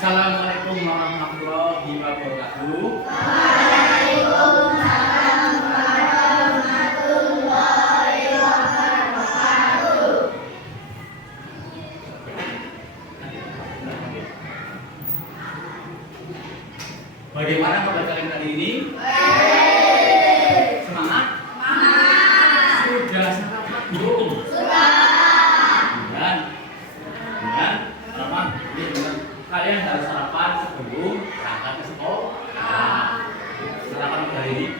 Assalamualaikum warahmatullahi wabarakatuh. Waalaikumsalam warahmatullahi wabarakatuh. Bagaimana pembelajaran kali ini? Semangat? Semangat. Sudah sarapan belum? Sudah. Dan sarapan. Kalian harus sarapan sebelum berangkat ke sekolah. Sarapan hari ini.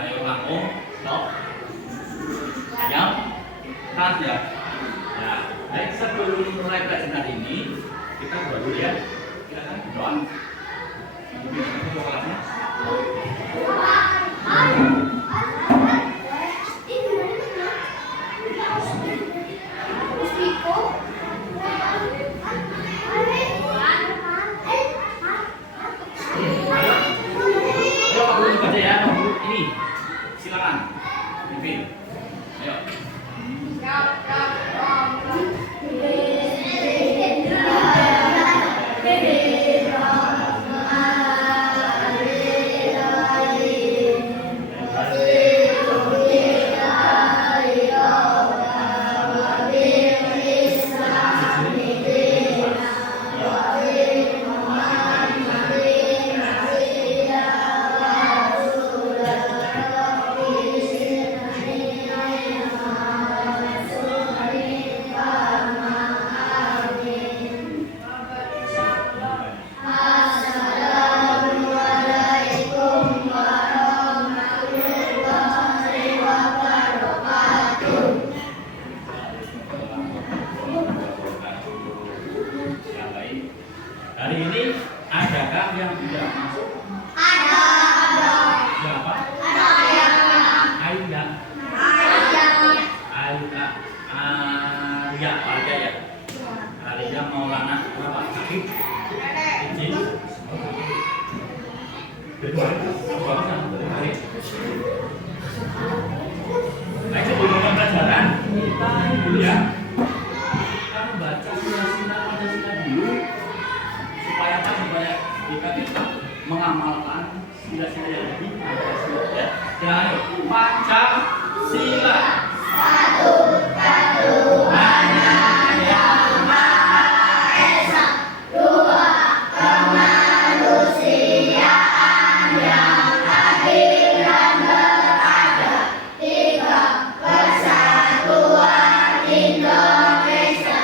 Ayo kamu, stop. Ayam, keras ya. Ya, baik sebelum mulai pelajaran hari ini, kita doa dulu ya. Silakan doa. Untuk kelasnya. Ini, silakan. Pimpin. Ayo. Hari ini adakah yang tidak masuk? Ada. Berapa? Ada yang Aida. Aida. Arya. Arya ya. Arya Maulana. Berapa? Sakit? Izin. Baik, sebelum pelajaran kita dulu ya. Kita membaca sila-sila Pancasila dulu. Supaya apa? Supaya kita bisa mengamalkan sila-sila yang ada di Pancasila ya. Ya, ayo. Pancasila. satu Tuhan yang Maha Esa. Dua, kemanusiaan yang adil dan beradab. Tiga, persatuan Indonesia.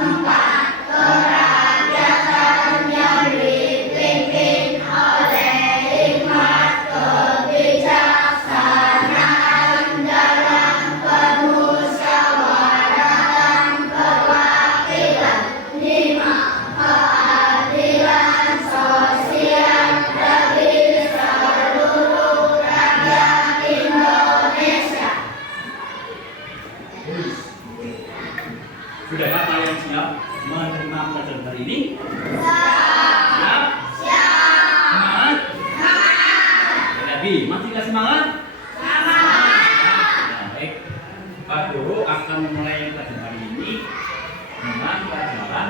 Empat, kerakyatan yang dipimpin oleh hikmat kebijaksanaan dalam permusyawaratan perwakilan. Lima, keadilan sosial bagi seluruh rakyat Indonesia. Sudahkah kalian siap menerima pelajaran hari ini? Siap. Siap? Semangat? Lagi, masih nggak semangat? Ya, baik. Pak Guru akan memulai pelajaran hari ini dengan pelajaran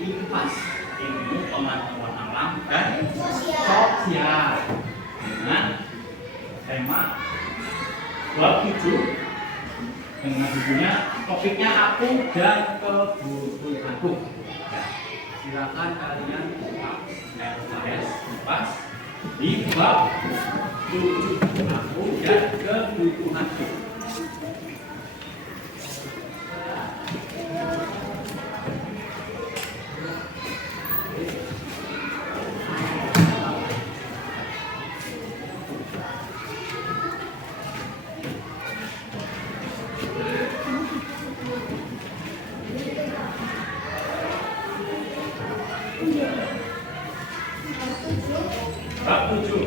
IPAS, ilmu pengetahuan alam dan sosial, dengan tema bab 7 dengan judulnya topiknya aku dan kebutuhanku. Ya, silakan kalian buka LKS IPAS di bab 7 aku dan kebutuhanku. Bab 7.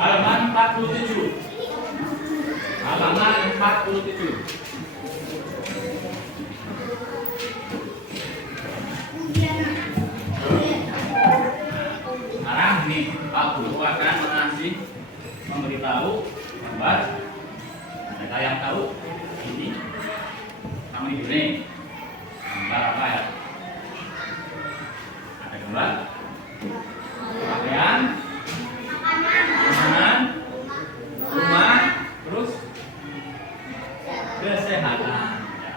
Halaman 47. Halaman 47. 47. Sekarang nih Pak Guru akan mengasih memberitahu gambar. Ada yang tahu ini sama ini gambar apa ya? Ada gambar pakaian, makanan, rumah, terus kesehatan. Ya.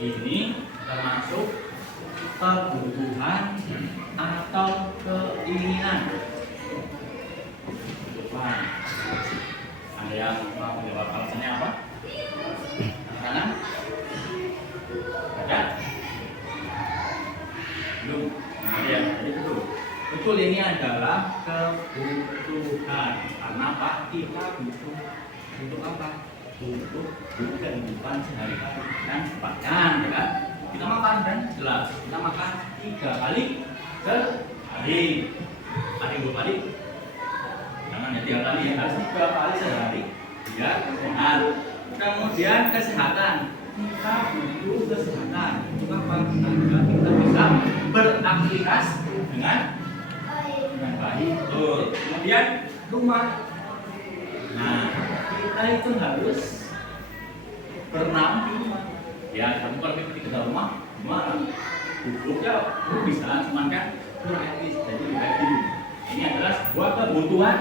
Ini termasuk kebutuhan atau keinginan. Kebutuhan. Ada yang mau menjawab alasannya apa? Kanan? Ada? Belum. Jadi betul. Betul, ini adalah kebutuhan. Karena apa? Kita butuh untuk apa? Untuk kehidupan sehari-hari dan makan, ya kan? Kita makan dan jelas kita makan 3 kali sehari. Ada yang 2 kali? Jangan ya 3 kali, ya harus 3 kali sehari. Ya, sehat. Kemudian kesehatan. Kita butuh kesehatan. Untuk apa? Agar kita bisa beraktivitas dengan baik. Betul. Kemudian rumah. Nah, kita itu harus berenang di rumah. Ya, kamu kalau pergi ke rumah, gimana? Duduk ya, bisa, cuman kan kurang etis, jadi lebih baik dulu. Ini adalah sebuah kebutuhan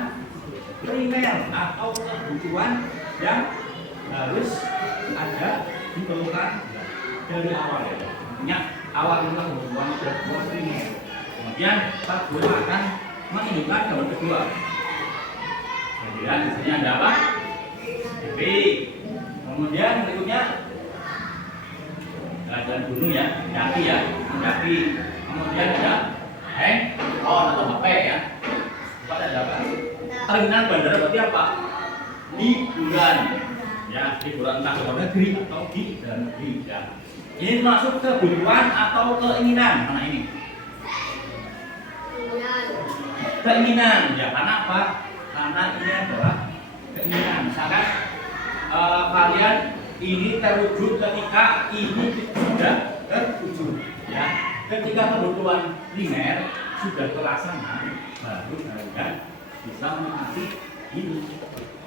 primer atau kebutuhan yang harus ada diperlukan dari awal ya. Artinya awal adalah kebutuhan itu sebuah primer. Kemudian Pak Guru akan menunjukkan gambar kedua. Kemudian di sini ada apa? TV. Kemudian berikutnya jalan gunung ya, mendaki ya, mendaki. Kemudian ada handphone atau HP ya. Apa ada apa? Terminal bandara berarti apa? Liburan. Ya, liburan entah ke luar negeri atau di dalam negeri ya. Ini masuk kebutuhan atau keinginan. Mana ini? Keinginan. Ya, karena apa? Karena ini adalah keinginan. Misalkan kalian ini terwujud ketika ini sudah terwujud. Ya, ketika kebutuhan primer sudah terlaksana, baru kalian bisa menikmati ini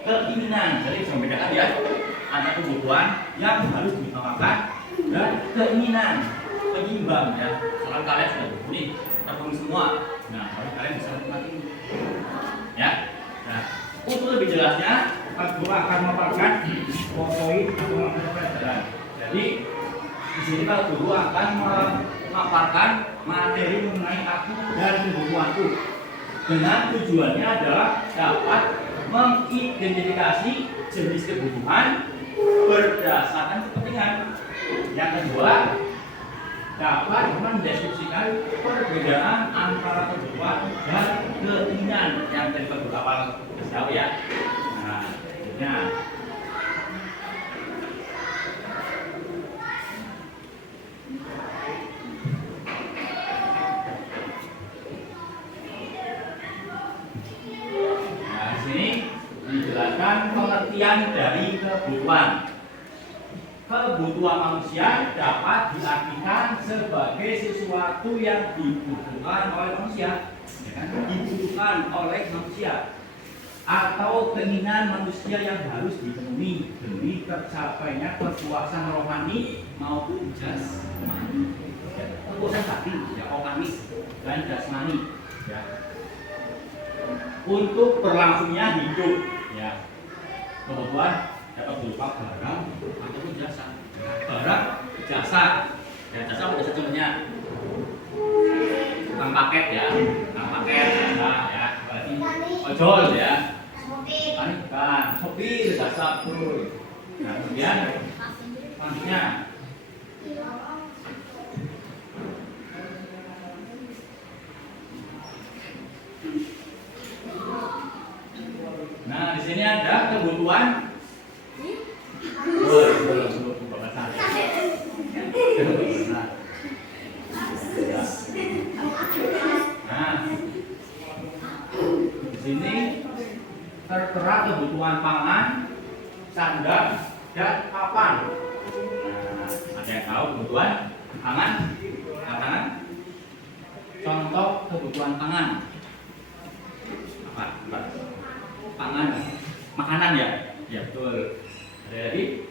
keinginan. Jadi bisa membedakan ya, ada kebutuhan yang harus diutamakan dan keinginan penyeimbang ya. Soalnya kalian sudah ini terpenuhi semua. Nah, baru kalian bisa menikmati ini. Ya. Nah, untuk lebih jelasnya, Pak Guru akan memaparkan poin atau materi pelajaran. Jadi di sini Pak Guru akan memaparkan materi mengenai aku dan kebutuhanku. Dengan tujuannya adalah dapat mengidentifikasi jenis kebutuhan berdasarkan kepentingan. Yang kedua, dapat mendeskripsikan perbedaan antara kebutuhan dan keinginan yang tadi Pak Guru awal kasih tahu ya. Nah, di sini dijelaskan pengertian dari kebutuhan. Kebutuhan manusia dapat diartikan sebagai sesuatu yang dibutuhkan oleh manusia, ya kan? Dibutuhkan oleh manusia, atau keinginan manusia yang harus dipenuhi demi tercapainya kepuasan rohani maupun jasmani. Kepuasan hati, ya, rohani dan jasmani, ya. Untuk berlangsungnya hidup, ya. Kebutuhan dapat berupa barang ataupun jasa. Barang, jasa. Ya, jasa apa jasa contohnya? Tukang paket ya, tukang paket, jasa ya. Berarti ojol ya. Bukan, sopir, jasa pun. Nah, kemudian selanjutnya nah, di sini ada kebutuhan. Nah, di sini tertera kebutuhan pangan, sandang, dan papan. Nah, ada yang tahu kebutuhan pangan? Makanan? Contoh kebutuhan pangan. Apa? Pangan, makanan ya? Ya betul. Ada lagi?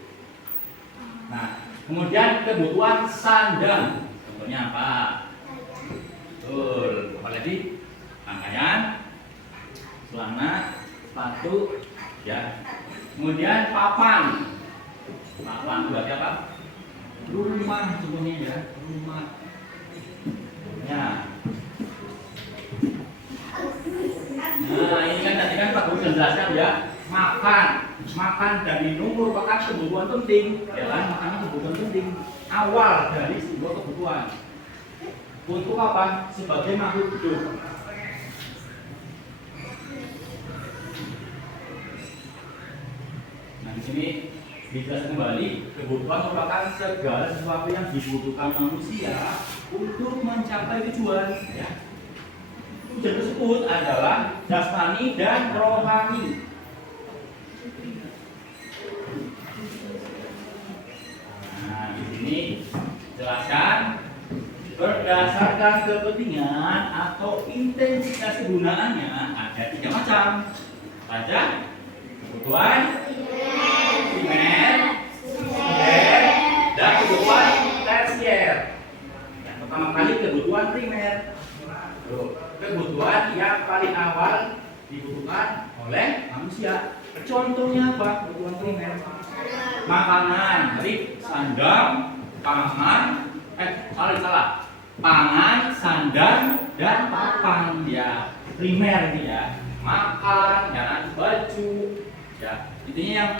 Nah, kemudian kebutuhan sandang. Contohnya apa? Betul. Apa lagi? Pakaian, celana, sepatu, ya. Kemudian papan. Papan itu berarti apa? Rumah contohnya ya, rumah. Ya. Nah, ini kan tadi kan Pak Guru jelaskan ya, makan dan minum merupakan kebutuhan penting, ya kan? Makanan kebutuhan penting awal dari sebuah kebutuhan. Untuk apa? Sebagai makhluk hidup. Nah, di sini dijelaskan kembali, kebutuhan merupakan segala sesuatu yang dibutuhkan manusia untuk mencapai tujuan. Ya. Tujuan tersebut adalah jasmani dan rohani. Nah, di sini jelaskan berdasarkan kepentingan atau intensitas kegunaannya ada 3 macam. Saja kebutuhan primer, sekunder, dan kebutuhan tersier. Yang pertama kali kebutuhan primer. Kebutuhan yang paling awal dibutuhkan oleh manusia. Contohnya apa? Kebutuhan primer. Makanan, jadi sandang, pangan, salah. Pangan, sandang, dan papan ya. Primer ini ya. Makan, dan baju. Ya, intinya yang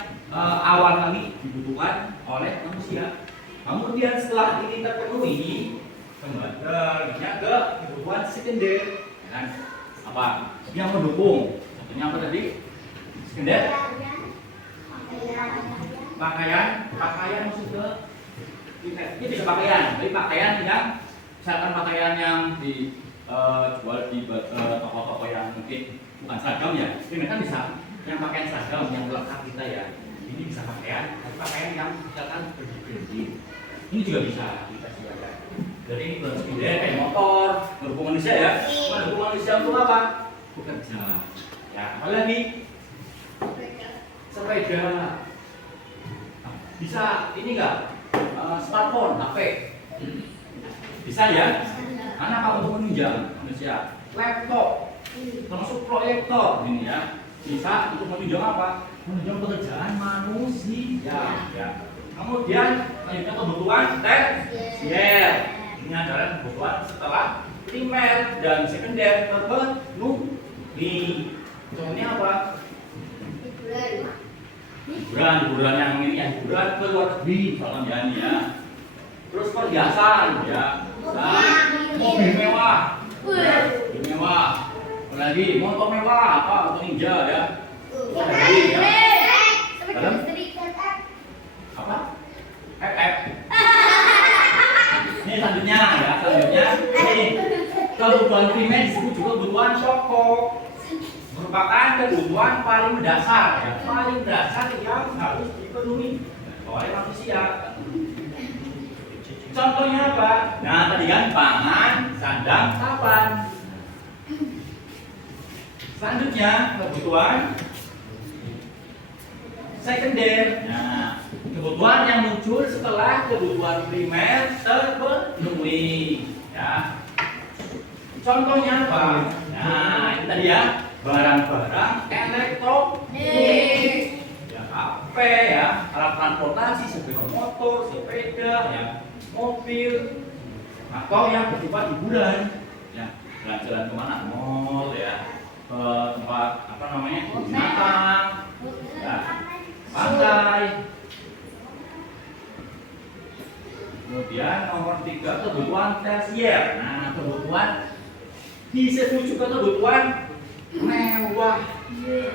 awal kali dibutuhkan oleh manusia. Kemudian setelah ini terpenuhi, kembali ke kebutuhan sekunder. Ya kan? Apa? Yang mendukung. Contohnya apa tadi? Sekunder? Pakaian maksudnya ini bisa pakaian. Jadi pakaian yang misalkan pakaian yang dijual di toko-toko yang mungkin bukan seragam ya. Ini kan bisa yang pakaian seragam yang melekat kita ya. Ini bisa pakaian, tapi pakaian yang misalkan bergizi. Ini juga bisa ya. Jadi ini bersekunder kayak motor, mendukung manusia ya. Mendukung manusia untuk apa? Bekerja. Ya, apa lagi? Sepeda. Bisa ini enggak? Smartphone, HP. Bisa ya? Karena kalau untuk menunjang manusia, laptop, termasuk proyektor ini ya, bisa untuk menunjang apa? Menunjang pekerjaan manusia. Ya. Kemudian lanjutnya kebutuhan tersier. Ini adalah kebutuhan setelah primer dan sekunder terpenuhi. Contohnya apa? Hiburan yang ini ya, hiburan ke luar negeri kalau ya. Terus perhiasan ya, mobil mewah, apalagi motor mewah apa untuk ninja ya, apa? FF. Ini selanjutnya ini kebutuhan primer disebut juga kebutuhan pokok. Merupakan kebutuhan paling mendasar ya, paling dasar yang harus dipenuhi oleh manusia. Contohnya apa? Nah tadi kan pangan, sandang, papan. Selanjutnya kebutuhan sekunder. Nah kebutuhan yang muncul setelah kebutuhan primer terpenuhi. Ya. Contohnya apa? Nah ini tadi ya. Barang-barang elektronik, ya HP ya, alat transportasi seperti motor, sepeda, ya, mobil, atau yang bersifat hiburan, ya, jalan-jalan kemana, mall, ya, ke tempat apa namanya, binatang, ya, pantai. Kemudian nomor 3 kebutuhan tersier. Nah kebutuhan disebut juga kebutuhan mewah.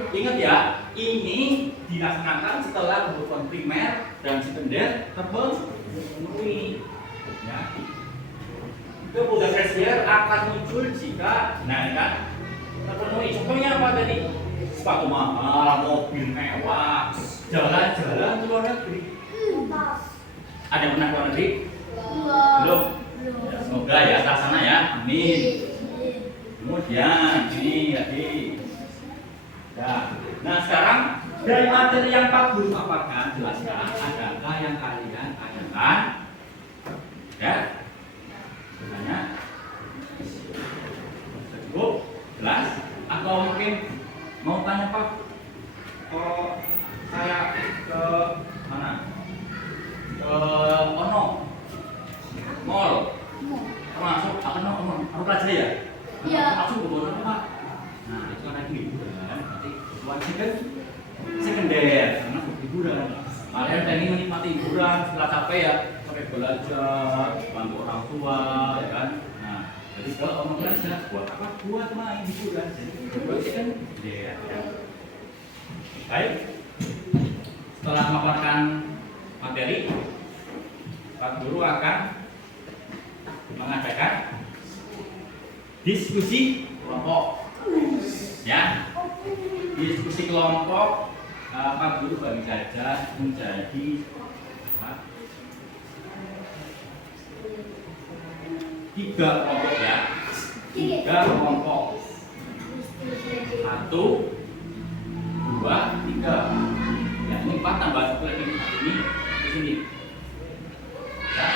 Ingat ya, ini dilaksanakan setelah kebutuhan primer dan sekunder terpenuhi. Ya. Kebutuhan tersier akan muncul jika, nah kan, terpenuhi. Contohnya apa tadi? sepatu mahal, mobil mewah, jalan-jalan ke luar negeri. Ada yang pernah ke luar negeri? Belum? Ya, semoga ya sana ya, amin. Kemudian ini lagi. Ya. Nah sekarang dari materi yang Pak Guru paparkan, jelaskan adakah yang kalian tanyakan? Ya, tanya. Cukup, jelas? Atau mungkin mau tanya Pak? Oh, saya ke mana? Ke Ono, Mall. Masuk, aku pelajari ya? Iya. Aku kebetulan Pak. Nah itu kan lagi liburan, nanti wajib kan sekunder karena hiburan. Kalian pengen menikmati hiburan setelah capek ya, sampai belajar, bantu orang tua, ya kan? Nah, jadi kalau orang belajar buat apa? Buat main hiburan. Jadi buat sekunder. Ya. Baik. Setelah memaparkan materi, Pak Guru akan mengadakan diskusi kelompok. Ya, diskusi kelompok Pak Guru bagi saja menjadi tiga kelompok ya, tiga kelompok. 1, 2, 3. Ya, ini 4 tambah 1 lagi. Ini di sini. Ya,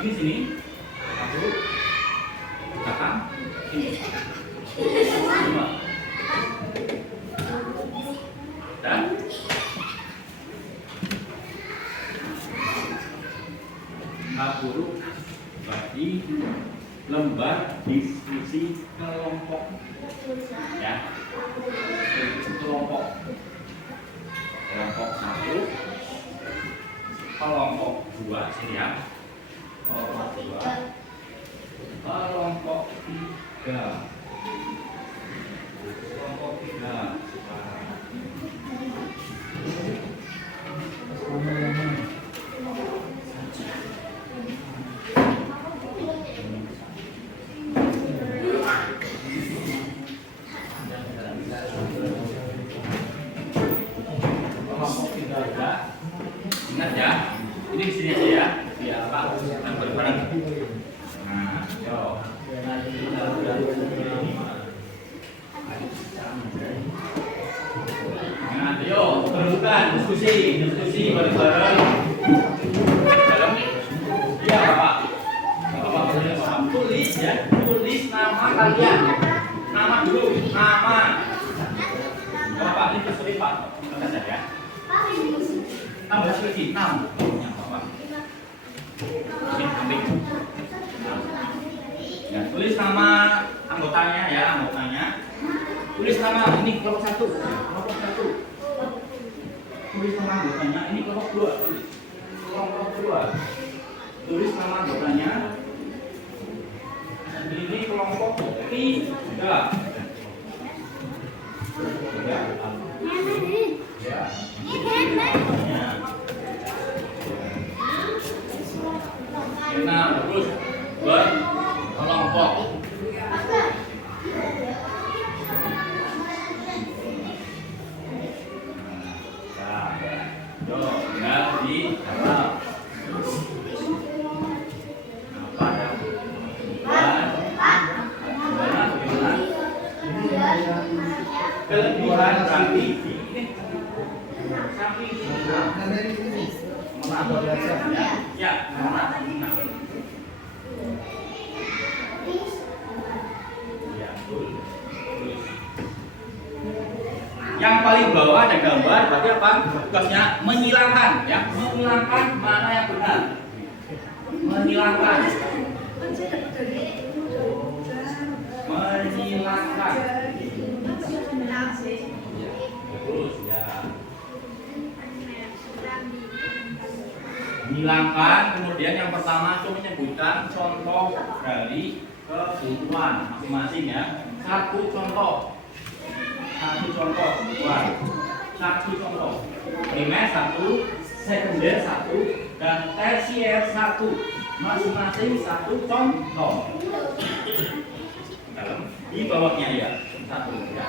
ini sini. 1, belakang. Ini. 5. Dan Pak Guru bagi lembar diskusi kelompok. Ya, kelompok 1, kelompok 2 sini ya, kelompok 2, kelompok 3, kelompok 3. Ingat ya, ini di sini aja ya, biar Pak bareng-bareng. Nah, yo. Nah, yo, teruskan diskusi bareng-bareng. Dalam, iya Bapak. Bapak boleh paham. Tulis ya, tulis nama kalian. Nama dulu, nama. Bapak ini tersulit Pak, saja ya. Tambah lagi 6. Yang Bapak. Ini penting. Ya, tulis nama anggotanya ya, anggotanya. Tulis nama ini kelompok 1. Kelompok 1. Tulis nama anggotanya, ini kelompok 2. Kelompok 2. Tulis nama anggotanya. Ini kelompok 3. Ya. Nah, terus berkelompok. Kelebihan berarti ya, yang paling bawah ada gambar, berarti apa? Tugasnya menghilangkan, ya, menghilangkan mana yang benar, menghilangkan, menghilangkan. Terus ya, menghilangkan. Kemudian yang pertama itu menyebutkan contoh dari kebutuhan masing-masing ya. Satu contoh kebutuhan. Satu contoh. Primer 1, sekunder 1, dan tersier 1. Masing-masing satu contoh. Dalam di bawahnya ya, 1 ya.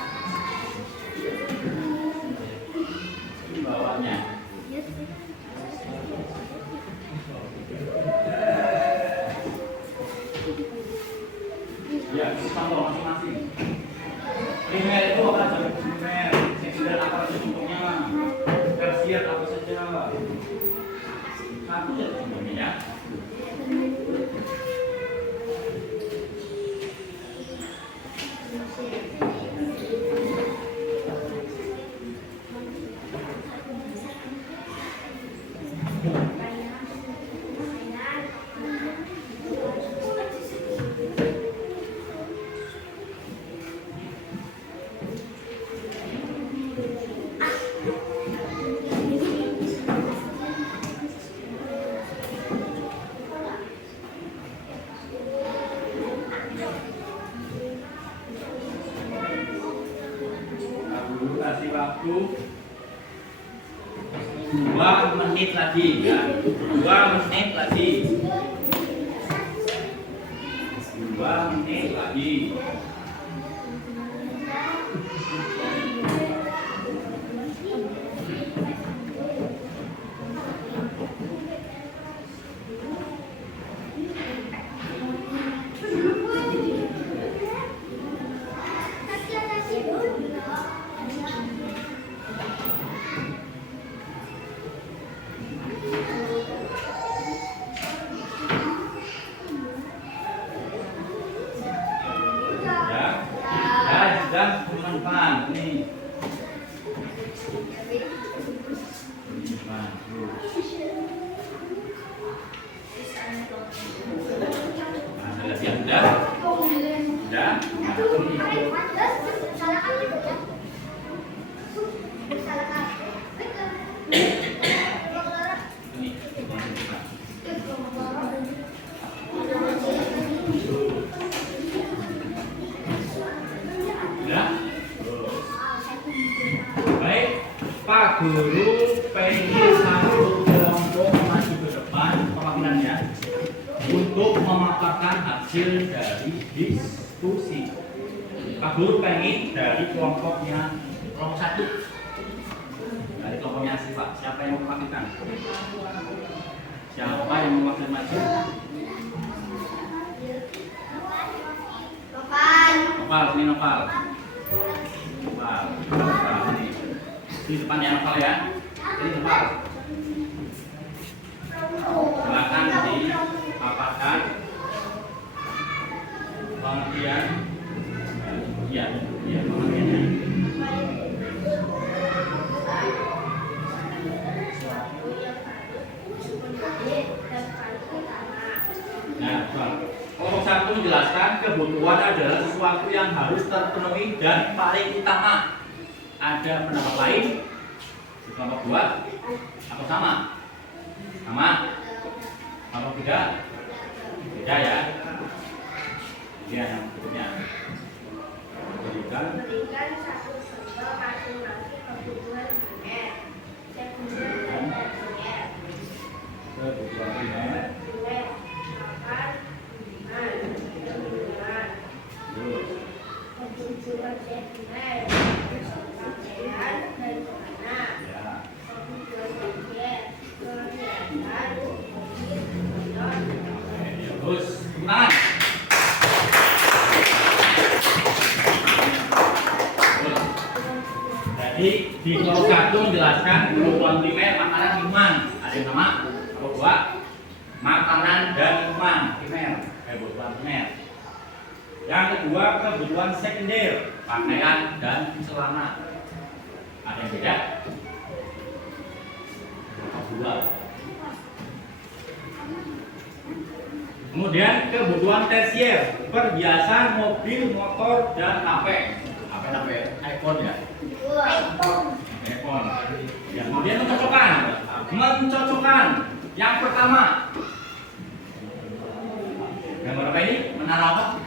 kasih waktu 2 menit lagi ya. 2 menit lagi. 2 menit lagi. Dan teman-teman ini Pak Guru pengen satu kelompok maju ke depan perwakilannya untuk memaparkan hasil dari diskusi. Pak Guru pengen dari kelompok 1, dari kelompoknya si Pak. Siapa yang mewakilkan? Siapa yang mewakili maju? Noval, ini Noval. Noval, ini. Di depannya Noval ya. Ini Noval. Silakan dipaparkan pengertian. Iya, pengertiannya. Nah, kelompok 1 menjelaskan kebutuhan adalah sesuatu yang harus terpenuhi dan paling utama. Ada pendapat lain di kelompok 2 atau sama? Sama? Atau tidak? Beda ya? Kemudian yang berikutnya berikan satu contoh masing-masing kebutuhan primer, sekunder, dan tersier. kebutuhan primer, Makan, minuman, kebutuhan. Kebutuhan sekunder, pakaian dan makanan. ya. Kebutuhan tersier, kesehatan, Terus, tangan. Jadi di kelompok 1 menjelaskan kebutuhan primer makanan minuman. Ada yang sama? Kelompok 2 makanan dan minuman primer, kebutuhan primer. Yang kedua kebutuhan sekunder, pakaian dan celana. Ada yang beda? Kelompok 2. Kemudian kebutuhan tersier, perhiasan, mobil, motor, dan HP. HP, iPhone ya. iPhone. Ya, kemudian mencocokkan. Yang pertama, yang berapa ini? Menara apa?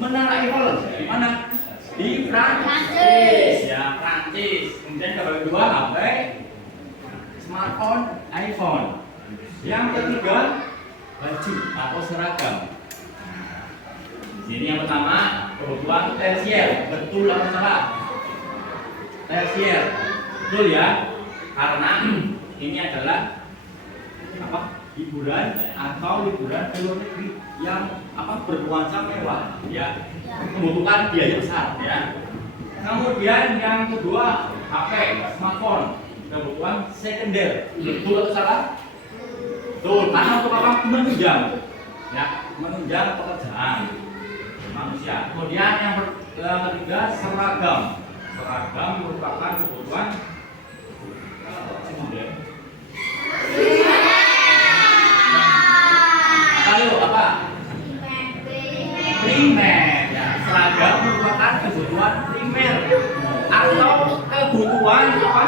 Menara Eiffel. Di mana? Di Prancis. Ya, Prancis. Kemudian yang kedua HP, smartphone, iPhone. Yang ketiga baju atau seragam. Ini yang pertama kebutuhan tersier, betul atau salah? Tersier, betul ya? Karena ini adalah apa? Hiburan atau liburan ke luar negeri yang bernuansa mewah, ya. Membutuhkan biaya besar, ya. Kemudian yang kedua HP, smartphone, kebutuhan sekunder, betul atau salah? Betul, karena untuk apa? Menunjang, ya, menunjang pekerjaan manusia. Kemudian yang ketiga seragam. Seragam merupakan kebutuhan sekunder. Apa? Primer. Ya, seragam merupakan kebutuhan primer atau kebutuhan apa?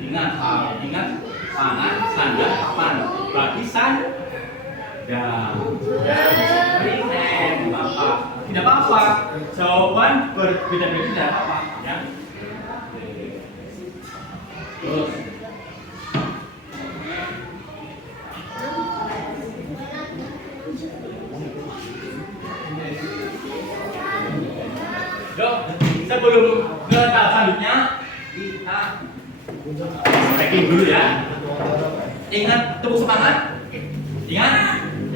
Ingat pangan, sandang, papan. Bagi sandang. Primer, Bapak. Tidak apa-apa. Jawaban berbeda-beda tidak apa-apa. Ya. Terus. Yuk, sebelum ke tahap selanjutnya kita packing dulu ya. Ingat tepuk semangat. Ingat.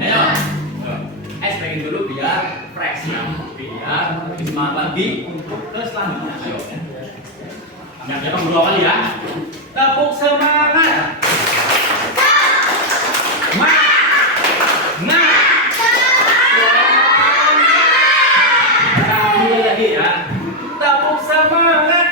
Ayo. Packing dulu biar fresh ya. Biar semangat lagi untuk ke selanjutnya. Ayo. Ingat ya, dua kali ya. Tepuk semangat. Lagi ya. Tepuk semangat.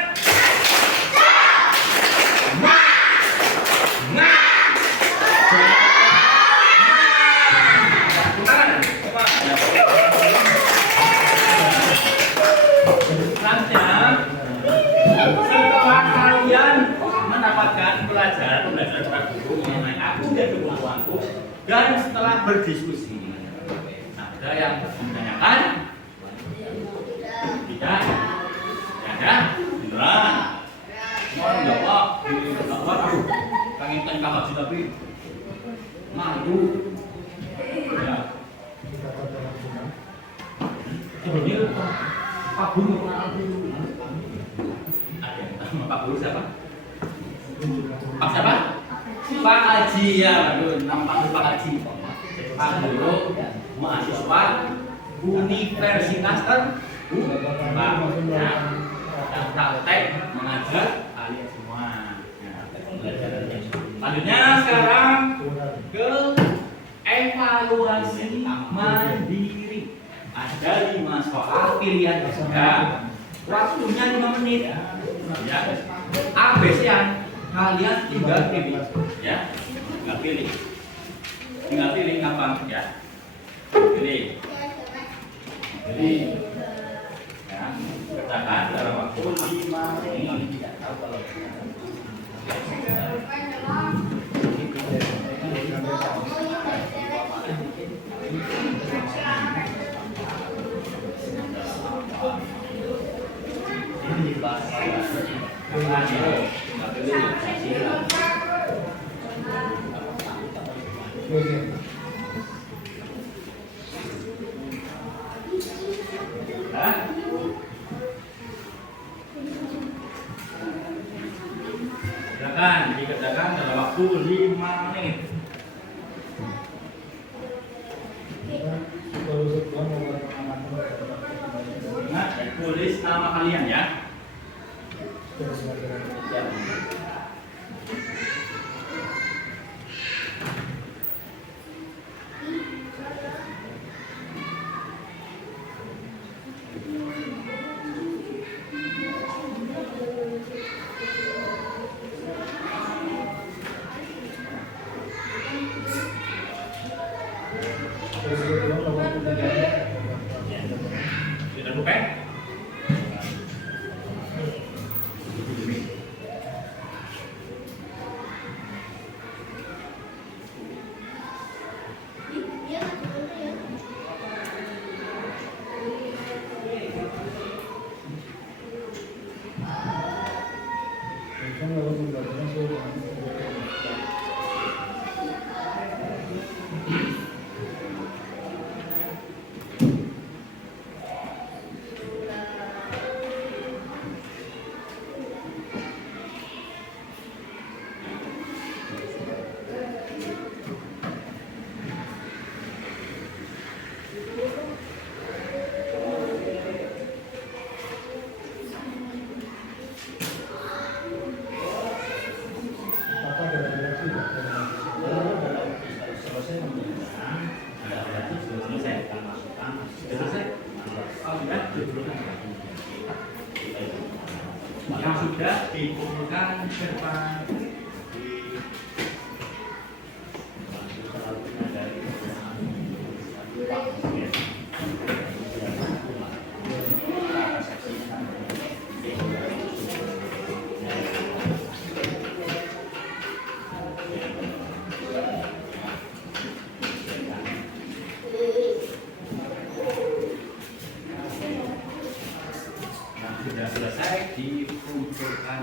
Setelah kalian mendapatkan pelajaran Pak Guru mengenai aku dan kemampuanku, dan setelah berdiskusi, ada yang menanyakan? Tidak ada, beneran. Semua orang jawab, aduh, pengen tanya haji tapi malu. Ya. Ini Pak Guru Pak Guru siapa? Pak siapa? Pak Haji ya, aduh, nama Pak Haji. Pak Guru mahasiswa Universitas yang praktek mengajar kalian semua. Selanjutnya sekarang ke evaluasi mandiri. Ada 5 soal pilihan ya. Waktunya 5 menit. Ya. ABC yang kalian tinggal pilih. Ya. Tinggal pilih kapan ya. Pilih. Ya, kerjakan dalam waktu 5 menit. Tidak tahu kalau silakan dikerjakan dalam waktu 5 menit. Ingat, tulis nama kalian ya. Sudah lupa? Yang sudah dikumpulkan ke depan. sudah selesai dikumpulkan.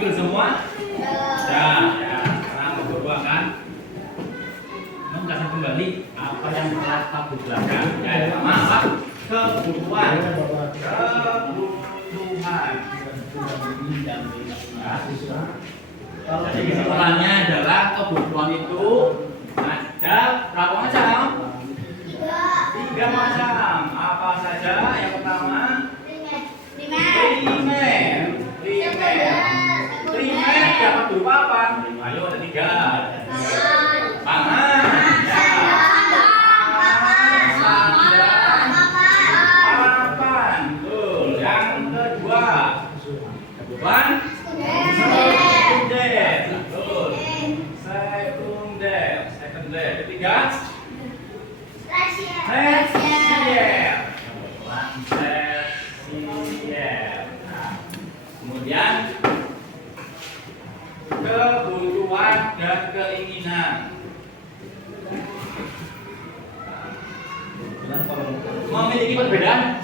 Itu semua? Ya, sekarang berdua kan mengkaji kembali apa yang telah Pak belakang. Ya, yang pertama apa? Kebutuhan. Jadi kesimpulannya adalah kebutuhan itu ada berapa macam? Tiga macam. Apa saja? Yang pertama primer dapat berupa apa? Ayo ada tiga. Pangan, harapan. Betul. Yang kedua, kebutuhan sekunder. Betul. Sekunder. Ketiga, tersier. Kemudian kebutuhan dan keinginan. Memiliki perbedaan?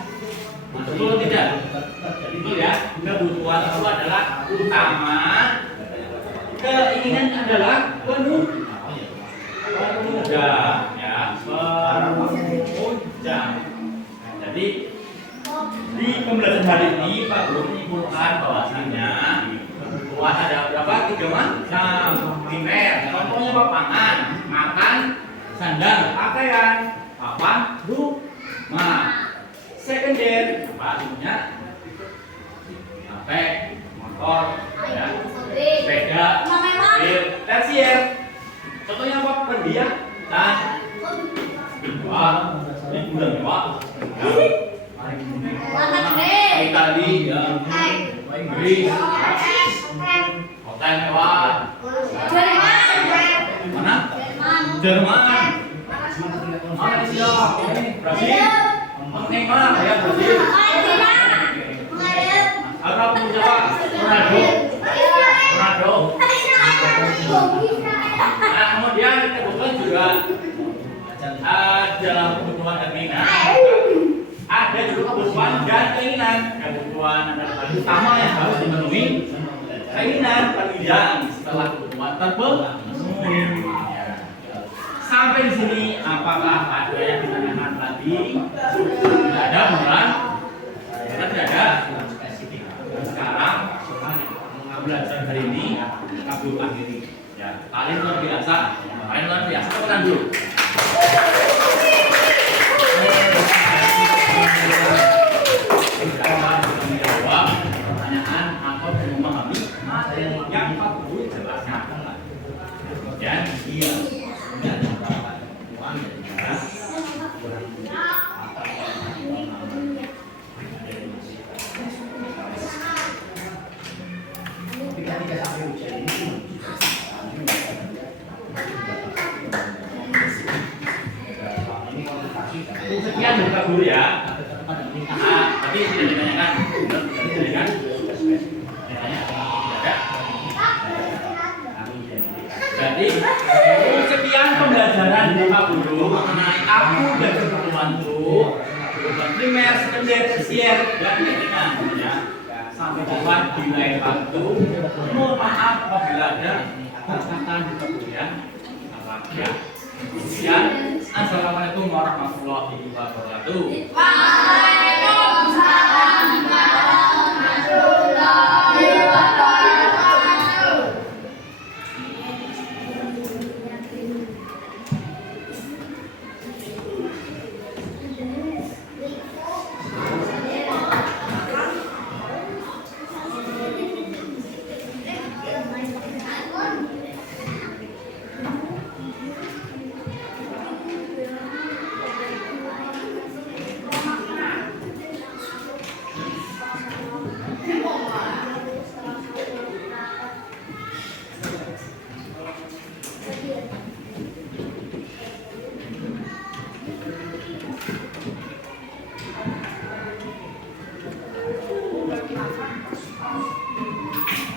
Betul atau tidak? Betul ya. Kebutuhan itu adalah utama, keinginan adalah penunjang. Ya, penunjang. Jadi di pembelajaran hari ini Pak Guru menyimpulkan bahwasanya kebutuhan ada berapa? Tiga macam. Primer, contohnya apa? Pangan, makan, sandang, pakaian, papan, rumah. Sekunder, apa artinya? HP, motor, ya, sepeda, mobil. Tersier, contohnya apa? Pendiam dan ini bulan mewah. Itali, ya, Inggris, hotel mewah. Mana? Jerman. Malaysia. Brasil. Neymar ya Brasil. Arab Jawa. Ronaldo. Nah, kemudian kebutuhan juga ada kebutuhan dan keinginan. Ada juga kebutuhan dan keinginan. Kebutuhan adalah utama yang harus dipenuhi. Keinginan penunjang setelah kebutuhan terpenuhi. Sampai di sini apakah ada yang ditanyakan tadi? Tidak ada, beneran? Karena tidak ada. Sekarang belajar hari ini kabur akhiri. Ya, kalian luar biasa. Tekan dulu. Menjawab pertanyaan atau memahami materi yang Pak Guru jelaskan. Dan dia sekian dari Pak Guru ya. Tapi tidak ditanyakan. Jadi sekian pembelajaran dari Pak Guru mengenai aku dan kebutuhanku, kebutuhan primer, sekunder, tersier, dan keinginan. Ya. Sampai jumpa di lain waktu. Mohon maaf apabila ada kata-kata yang salah. Ya. Sekian. Assalamualaikum warahmatullahi wabarakatuh. Waalaikumsalam.